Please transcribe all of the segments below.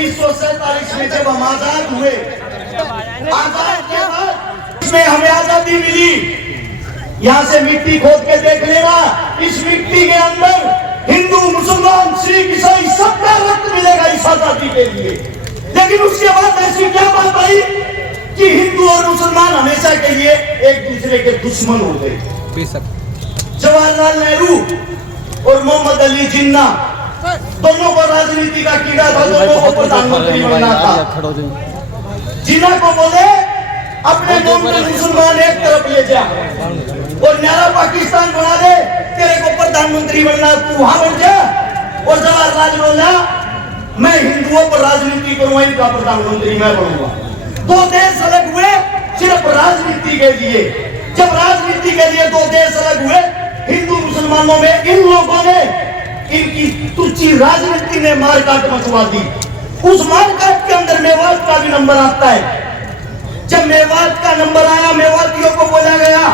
1947 में जब हम आजाद हुए, आजाद के बाद इसमें हमें आजादी मिली। यहाँ से मिट्टी खोद के देख लेना, इस मिट्टी के अंदर हिंदू, मुसलमान, सिख, ईसाई सबका रक्त मिलेगा इस आजादी के लिए। लेकिन उसके बाद ऐसी क्या बात आई कि हिंदू और मुसलमान हमेशा के लिए एक दूसरे के दुश्मन हो गए। जवाहरलाल नेहरू और मोहम्मद अली जिन्ना दोनों को राजनीति का कीड़ा था, दोनों को प्रधानमंत्री बनना था। जिन्ना को बोले अपने मुल्क में मुसलमान एक तरफ ले जा और न्यारा पाकिस्तान बना दे, तेरे को प्रधानमंत्री बनना, तू वहां बन जा। और जवाहरलाल बोला मैं हिंदुओं पर राजनीति करूंगा, इनका प्रधानमंत्री मैं बनूंगा। दो देश अलग हुए सिर्फ राजनीति के लिए। जब राजनीति के लिए दो देश अलग हुए, हिंदू मुसलमानों में इन लोगों ने, इनकी तुच्छी राजनीति ने मारकाट मचवा दी। उस मारकाट के अंदर मेवात का भी नंबर आता है। जब मेवात का नंबर आया, मेवातियों को बोला गया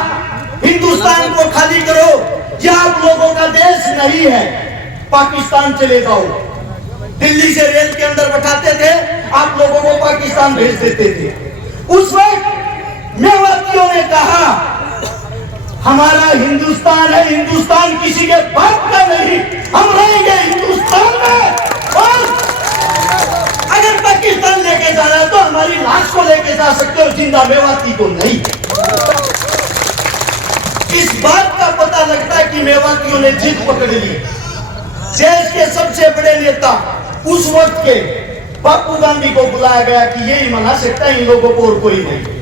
हिंदुस्तान को खाली करो, ये आप लोगों का देश नहीं है, पाकिस्तान चले जाओ। दिल्ली से रेल के अंदर बैठाते थे, आप लोगों को पाकिस्तान भेज देते थे। उस वक्त मेवातियों ने कहा हमारा हिंदुस्तान है, हिंदुस्तान किसी के बाप का नहीं, हम रहेंगे हिंदुस्तान में। और अगर पाकिस्तान लेके जाना है तो हमारी लाश को लेके जा सकते हो, जिंदा मेवाती को नहीं। इस बात का पता लगता है कि मेवातियों ने जिद पकड़ ली। देश के सबसे बड़े नेता उस वक्त के बापू गांधी को बुलाया गया कि यही मना सकता है इन लोगों को और कोई नहीं।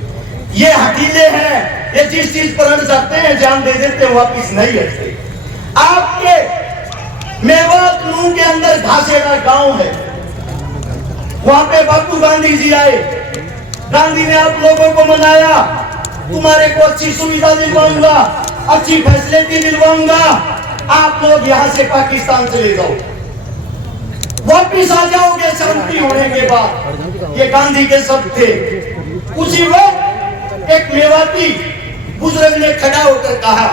ये हकीले हैं, ये जिस चीज पर अड़ जाते हैं जान दे देते हैं, वापिस नहीं हटते। आपके मेवात नूह के अंदर घासेड़ा गांव है, वहां पे बापू गांधी जी आए। गांधी ने आप लोगों को मनाया, तुम्हारे को अच्छी सुविधा दिलवाऊंगा, अच्छी फैसिलिटी दिलवाऊंगा, आप लोग यहाँ से पाकिस्तान चले जाओ, वापिस आ जाओगे शांति होने के बाद। ये गांधी के शब्द थे। उसी वक्त एक मेवाती बुजुर्ग ने खड़ा होकर कहा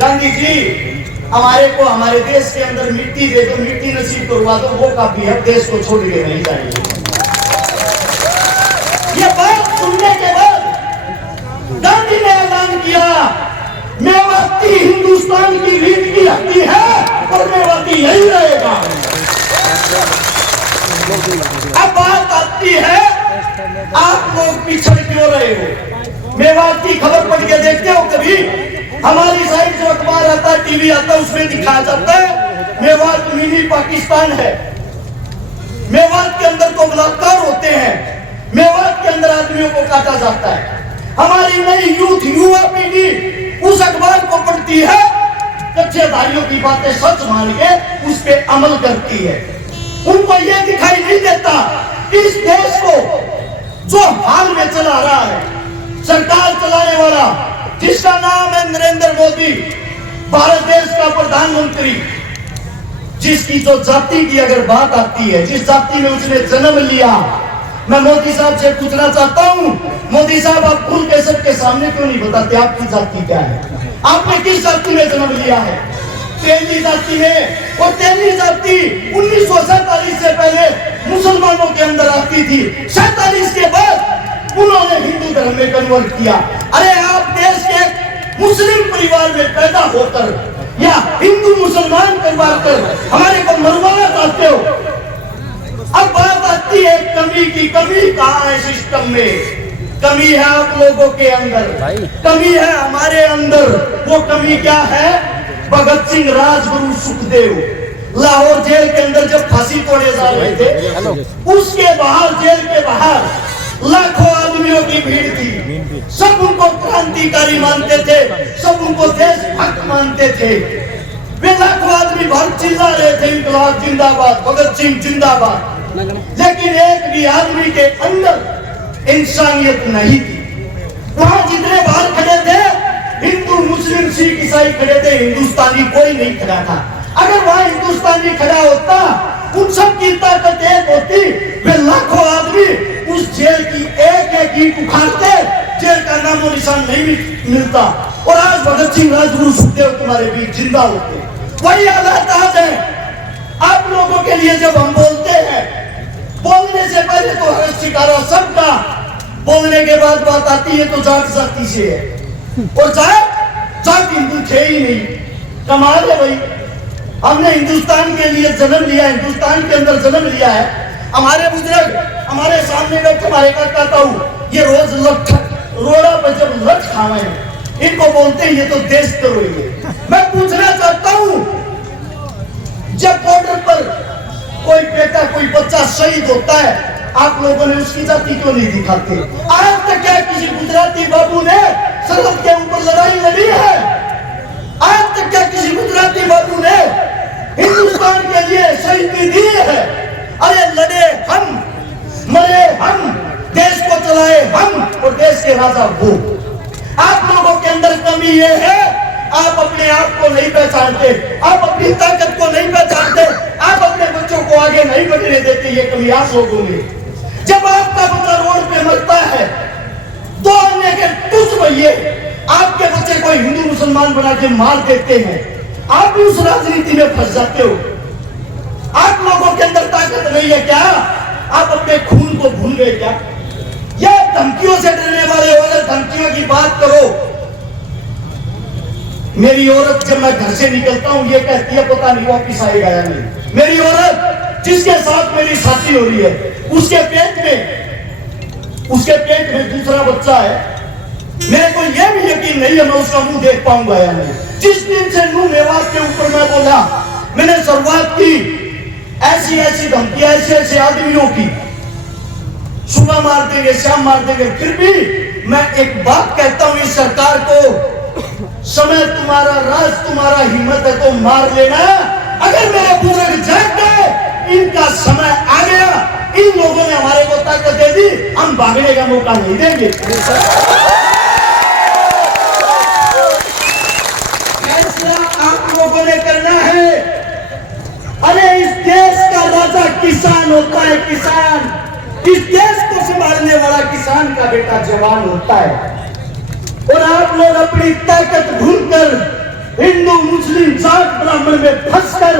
गांधी जी हमारे को हमारे देश के अंदर मिट्टी दे दो, मिट्टी नसीब करवा दो, वो काफी है, देश को छोड़ के नहीं जाएंगे। ये बात सुनने के बाद गांधी ने ऐलान किया मेवाती हिंदुस्तान की रीढ़ की हड्डी है और मेवाती यही रहेगा। अब बात आती है आप लोग पिछड़ क्यों रहे हो? मेवात की खबर पढ़ के देखते हो कभी? हमारी साइड जो अखबार आता है, टीवी आता है, उसमें दिखाया जाता है मेवात मिनी पाकिस्तान है। मेवात के अंदर तो बलात्कार होते हैं, मेवात के अंदर आदमियों को काटा जाता है। हमारी नई यूथ, युवा पीढ़ी उस अखबार को पढ़ती है, कच्चेदारियों की बातें सच मान के उस पे अमल करती है। उनको यह दिखाई नहीं देता इस देश को जो हाल में चला रहा है, सरकार चलाने वाला जिसका नाम है नरेंद्र मोदी, भारत देश का प्रधानमंत्री, जिसकी जो जाति की अगर बात आती है, जिस जाति में उसने जन्म लिया, मैं मोदी साहब से पूछना चाहता हूं, मोदी साहब आप खुल के सबके सामने क्यों नहीं बताते आपकी जाति क्या है? आपने किस जाति में जन्म लिया है? तेली जाति में। और तेली जाति 1947 से पहले मुसलमानों के अंदर आती थी, 47 के बाद उन्होंने हिंदू धर्म में कन्वर्ट किया। अरे आप देश के मुस्लिम परिवार में पैदा होकर या हिंदू मुसलमान परिवार कर हमारे को मरवाना चाहते हो। अब बात आती है कमी की। कमी कहाँ है सिस्टम में? कमी है आप लोगों के अंदर, कमी है हमारे अंदर। वो कमी क्या है? भगत सिंह, राजगुरु, सुखदेव लाहौर जेल के अंदर जब फांसी तोड़े जा रहे थे, उसके बाहर, जेल के बाहर लाखों आदमियों की भीड़ थी। सब उनको क्रांतिकारी मानते थे, सब उनको देशभक्त मानते थे। वे लाखों आदमी बाहर चिल्ला रहे थे इंकलाब जिंदाबाद, भगत सिंह जिंदाबाद। लेकिन एक भी आदमी के अंदर इंसानियत नहीं थी। वहां जितने बाहर खड़े थे, हिंदू, मुस्लिम, सिख, ईसाई खड़े थे, हिंदुस्तानी कोई नहीं खड़ा था। अगर वहां हिंदुस्तानी खड़ा होता, उन सब की ताकत एक होती, वे लाखों आदमी उस जेल की एक एक ईंट उखाड़ते, जेल का नामो निशान नहीं मिलता, और आज भगत सिंह, राजगुरु, सुखदेव तुम्हारे बीच जिंदा होते। वही हालात आज है आप लोगों के लिए। जब हम बोलते हैं शिकारा सबका बोलने के बाद बात आती है तो जात जाति से है, और जात हिंदू थे ही नहीं। कमाल है भाई, हमने हिंदुस्तान के लिए जन्म लिया, हिंदुस्तान के अंदर जन्म लिया है। हमारे बुजुर्ग हमारे सामने बैठे हमारे काका ताऊ, ये रोज लठ रोड़ा पर जब लठ खावे इनको बोलते हैं ये तो देश द्रोही है। मैं पूछना चाहता हूं, जब बॉर्डर पर कोई बेटा कोई बच्चा शहीद होता है, आप लोगों ने उसकी जाति क्यों नहीं दिखाते? आज तक क्या किसी गुजराती बाबू ने सरहद के ऊपर लड़ाई लड़ी है? आज तक क्या किसी गुजराती बाबू ने हिंदुस्तान के लिए शहीदी दी है? अरे लड़े हम, मरे हम, देश को चलाए हम, और देश के राजा वो। आप लोगों के अंदर कमी ये है, आप अपने आप को नहीं पहचानते, आप अपनी ताकत को नहीं पहचानते, आप अपने बच्चों को आगे नहीं बढ़ने देते। ये कमी आप लोगों में। जब आपका बच्चा रोड पे मरता है, दो अन्य के टूस भैये आपके बच्चे को हिंदू मुसलमान बना के मार देते हैं, आप भी उस राजनीति में फंस जाते हो। आप लोगों के अंदर ताकत नहीं है क्या? आप अपने खून को भूल गए क्या? या धमकियों से डरने वाले हो? अगर धमकियों की बात करो, मेरी औरत जब मैं घर से निकलता हूं ये कहती है पता नहीं वापिस आएगा या नहीं। मेरी औरत जिसके साथ मेरी शादी हो रही है, उसके पेट में दूसरा बच्चा है, मेरे को यह भी यकीन नहीं है मैं उसका मुंह देख पाऊंगा या नहीं। जिस दिन से नूह मेवात के ऊपर मैं बोला, मैंने शुरुआत की ऐसी ऐसी धमकियां ऐसे ऐसे आदमियों की, सुबह मार देंगे शाम मार देंगे, फिर भी मैं एक बात कहता हूं इस सरकार को, समय तुम्हारा, राज तुम्हारा, हिम्मत है तो मार लेना। अगर मेरे बुजुर्ग जाग गए, इनका समय आ गया, इन लोगों ने हमारे को ताकत दे दी, हम भागने का मौका नहीं देंगे। फैसला आप लोगों ने करना है। अरे इस देश का राजा किसान होता है, किसान। इस देश को संभालने वाला किसान का बेटा जवान होता है। और आप लोग अपनी ताकत भूलकर हिंदू मुस्लिम जाट ब्राह्मण में फंसकर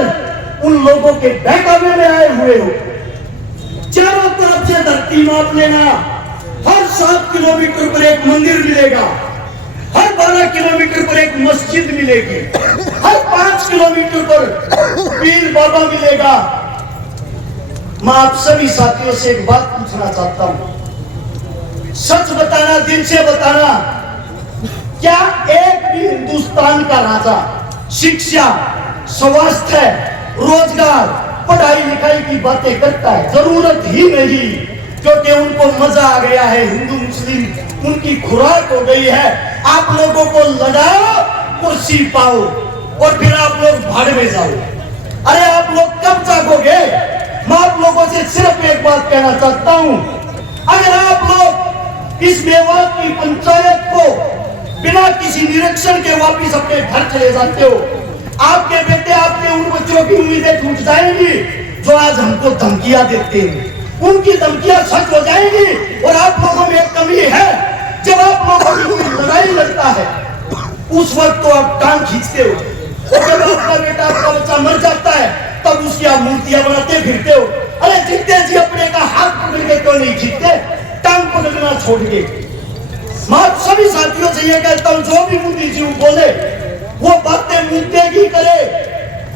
उन लोगों के बहकावे में आए हुए हो। चारों तरफ से धरती माप लेना, हर 7 किलोमीटर पर एक मंदिर मिलेगा, हर 12 किलोमीटर पर एक मस्जिद मिलेगी, हर 5 किलोमीटर पर पीर बाबा मिलेगा। मैं आप सभी साथियों से एक बात पूछना चाहता हूं, सच बताना, दिल से बताना, क्या एक भी हिंदुस्तान का राजा शिक्षा, स्वास्थ्य, रोजगार, पढ़ाई लिखाई की बातें करता है? जरूरत ही नहीं, क्योंकि उनको मजा आ गया है। हिंदू मुस्लिम उनकी खुराक हो गई है। आप लोगों को लड़ाओ, कुर्सी पाओ, और फिर आप लोग भाड़ में जाओ। अरे आप लोग कब जागोगे? मैं आप लोगों से सिर्फ एक बात कहना चाहता हूं, अगर आप लोग इस मेवात की पंचायत को बिना किसी निरीक्षण के वापिस अपने घर चले जाते हो, आपके बेटे, आपके उन बच्चों की उम्मीदें टूट जाएंगी जो आज हमको धमकियां देते हैं। उनकी धमकियां सच हो जाएंगी। और आप लोगों में एक कमी है, जब आप लोगों की कोई लड़ाई लड़ता है उस वक्त तो आप टांग खींचते हो, और जब आपका बेटा, आपका बच्चा मर जाता है तब उसकी आप मूर्तियां बनाते फिरते हो। अरे जीते जी अपने का हाथ पकड़ के क्यों नहीं खींचते, टांग पकड़ना छोड़ के? मैं सभी साथियों से यह कहता हूं, जो भी मोदी जी बोले वो बातें मुद्दे की करे,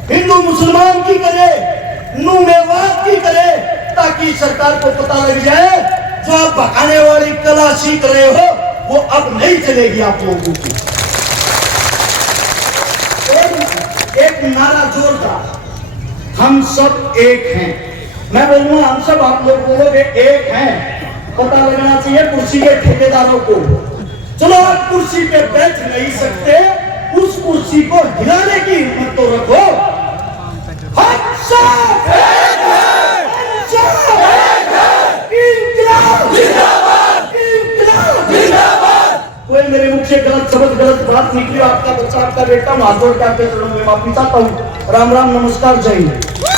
हिंदू मुसलमान की करे, नूह मेवात की करे, ताकि सरकार को पता लग जाए जो आप भगाने वाली कला सीख रहे हो वो अब नहीं चलेगी आप लोगों की। एक नारा जोरदार, हम सब एक हैं। मैं बोलूंगा हम सब, आप लोग बोलोगे एक हैं। पता लगना चाहिए कुर्सी के ठेकेदारों को। चलो आप कुर्सी पे बैठ नहीं सकते, उस कुर्सी को हिलाने की हिम्मत तो रखो। हम सब एक हैं, हम सब एक हैं। इंकलाब जिंदाबाद, इंकलाब जिंदाबाद। कोई मेरे मुख से गलत शब्द, गलत बात निकली, आपका बच्चा, आपका बेटा, माधोर के आपके चरणों में माफी चाहता हूँ। राम राम, नमस्कार, जय हिंद।